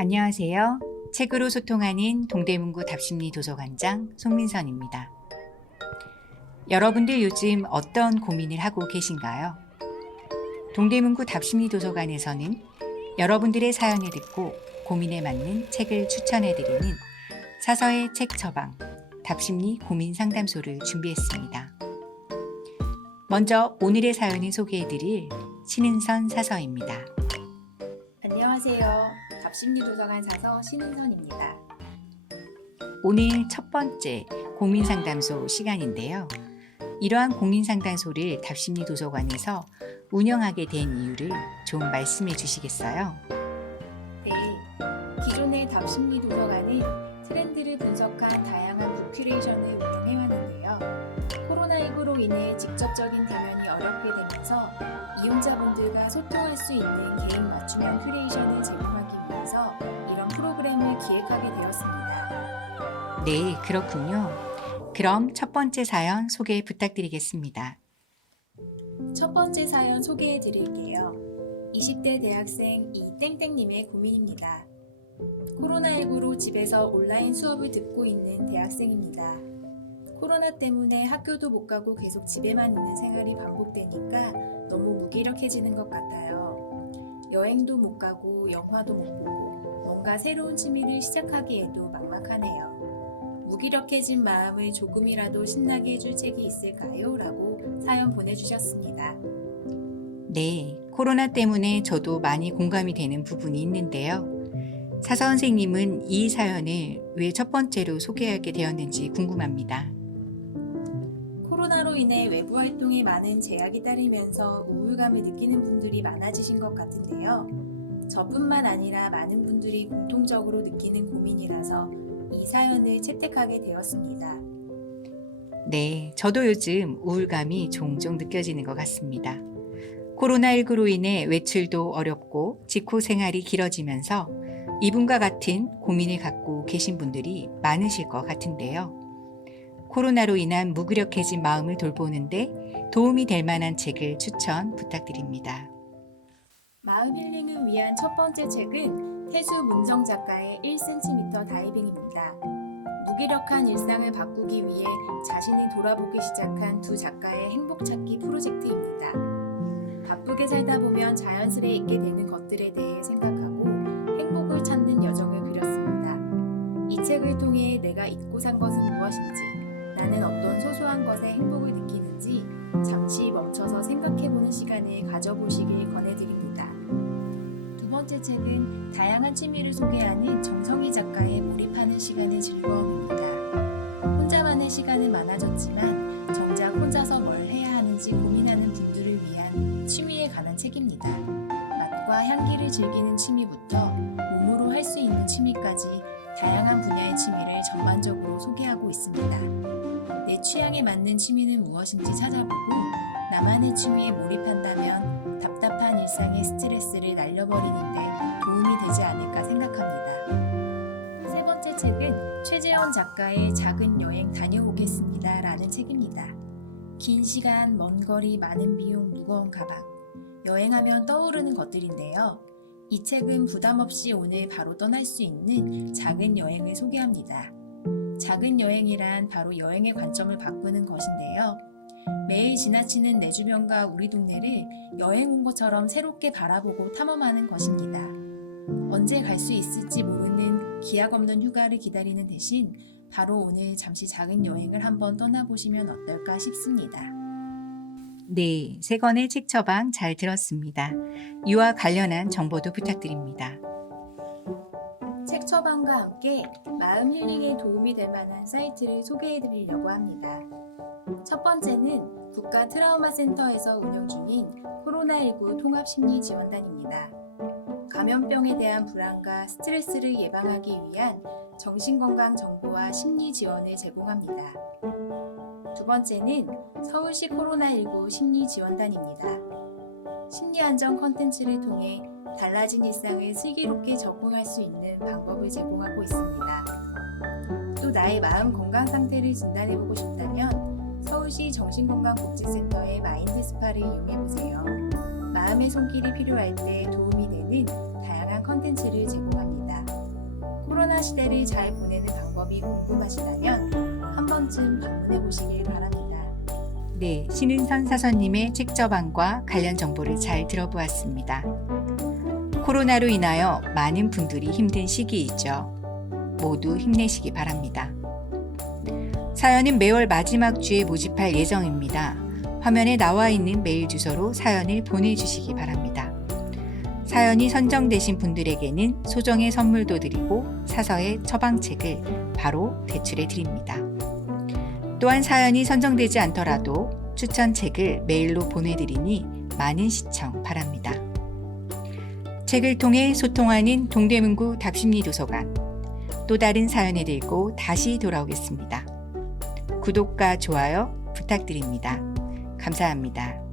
안녕하세요. 책으로 소통하는 동대문구 답심리 도서관장 송민선입니다. 여러분들 요즘 어떤 고민을 하고 계신가요? 동대문구 답심리 도서관에서는 여러분들의 사연을 듣고 고민에 맞는 책을 추천해드리는 사서의 책 처방 답심리 고민 상담소를 준비했습니다. 먼저 오늘의 사연을 소개해드릴 신은선 사서입니다. 안녕하세요. 답심리 도서관 사서 신은선입니다. 오늘 첫 번째 고민 상담소 시간인데요. 이러한 고민 상담소를 답심리 도서관에서 운영하게 된 이유를 좀 말씀해 주시겠어요? 네. 기존의 답심리 도서관은 트렌드를 분석한 다양한 북큐레이션을 운영해 왔는데요. 코로나19로 인해 직접적인 대면이 어렵게 되면서 이용자분들과 소통할 수 있는 개인 맞춤형 큐레이션을 제공하 기 위해서 이런 프로그램을 기획하게 되었습니다. 네, 그렇군요. 그럼 첫 번째 사연 소개 부탁드리겠습니다. 첫 번째 사연 소개해 드릴게요. 20대 대학생 이땡땡님의 고민입니다. 코로나19로 집에서 온라인 수업을 듣고 있는 대학생입니다. 코로나 때문에 학교도 못 가고 계속 집에만 있는 생활이 반복되니까 너무 무기력해지는 것 같아요. 여행도 못 가고 영화도 못 보고 뭔가 새로운 취미를 시작하기에도 막막하네요. 무기력해진 마음을 조금이라도 신나게 해줄 책이 있을까요? 라고 사연 보내주셨습니다. 네, 코로나 때문에 저도 많이 공감이 되는 부분이 있는데요. 사서 선생님은 이 사연을 왜 첫 번째로 소개하게 되었는지 궁금합니다. 코로나로 인해 외부 활동에 많은 제약이 따르면서 우울감을 느끼는 분들이 많아지신 것 같은데요. 저뿐만 아니라 많은 분들이 공통적으로 느끼는 고민이라서 이 사연을 채택하게 되었습니다. 네, 저도 요즘 우울감이 종종 느껴지는 것 같습니다. 코로나19로 인해 외출도 어렵고 직후 생활이 길어지면서 이분과 같은 고민을 갖고 계신 분들이 많으실 것 같은데요. 코로나로 인한 무기력해진 마음을 돌보는데 도움이 될 만한 책을 추천 부탁드립니다. 마음 힐링을 위한 첫 번째 책은 태수 문정 작가의 1cm 다이빙입니다. 무기력한 일상을 바꾸기 위해 자신을 돌아보기 시작한 두 작가의 행복 찾기 프로젝트입니다. 바쁘게 살다 보면 자연스레 있게 되는 것들에 대해 생각하고 행복을 찾는 여정을 그렸습니다. 이 책을 통해 내가 잊고 산 것은 무엇인지, 나는 어떤 소소한 것에 행복을 느끼는지 잠시 멈춰서 생각해보는 시간을 가져보시길 권해드립니다. 두 번째 책은 다양한 취미를 소개하는 정성희 작가의 몰입하는 시간의 즐거움입니다. 혼자만의 시간은 많아졌지만 정작 혼자서 뭘 해야 하는지 고민하는 분들을 위한 취미에 관한 책입니다. 맛과 향기를 즐기는 맞는 취미는 무엇인지 찾아보고 나만의 취미에 몰입한다면 답답한 일상의 스트레스를 날려버리는데 도움이 되지 않을까 생각합니다. 세 번째 책은 최재원 작가의 작은 여행 다녀오겠습니다 라는 책입니다. 긴 시간, 먼 거리, 많은 비용, 무거운 가방. 여행하면 떠오르는 것들인데요. 이 책은 부담 없이 오늘 바로 떠날 수 있는 작은 여행을 소개합니다. 작은 여행이란 바로 여행의 관점을 바꾸는 것인데요. 매일 지나치는 내 주변과 우리 동네를 여행 온 것처럼 새롭게 바라보고 탐험하는 것입니다. 언제 갈 수 있을지 모르는 기약 없는 휴가를 기다리는 대신 바로 오늘 잠시 작은 여행을 한번 떠나보시면 어떨까 싶습니다. 네, 세 권의 책 처방 잘 들었습니다. 이와 관련한 정보도 부탁드립니다. 책 처방과 함께 마음 힐링에 도움이 될 만한 사이트를 소개해 드리려고 합니다. 첫 번째는 국가 트라우마 센터에서 운영 중인 코로나19 통합 심리 지원단입니다. 감염병에 대한 불안과 스트레스를 예방하기 위한 정신건강 정보와 심리 지원을 제공합니다. 두 번째는 서울시 코로나19 심리 지원단입니다. 심리안정 컨텐츠를 통해 달라진 일상을 슬기롭게 적응할 수 있는 방법을 제공하고 있습니다. 또 나의 마음 건강 상태를 진단해보고 싶다면 서울시 정신건강복지센터의 마인드 스파를 이용해보세요. 마음의 손길이 필요할 때 도움이 되는 다양한 컨텐츠를 제공합니다. 코로나 시대를 잘 보내는 방법이 궁금하시다면 한 번쯤 방문해 보시길 바랍니다. 네, 신은선 사서님의 책저방과 관련 정보를 잘 들어보았습니다. 코로나로 인하여 많은 분들이 힘든 시기이죠. 모두 힘내시기 바랍니다. 사연은 매월 마지막 주에 모집할 예정입니다. 화면에 나와 있는 메일 주소로 사연을 보내주시기 바랍니다. 사연이 선정되신 분들에게는 소정의 선물도 드리고 사서의 처방책을 바로 대출해 드립니다. 또한 사연이 선정되지 않더라도 추천책을 메일로 보내드리니 많은 시청 바랍니다. 책을 통해 소통하는 동대문구 답심리 도서관. 또 다른 사연을 들고 다시 돌아오겠습니다. 구독과 좋아요 부탁드립니다. 감사합니다.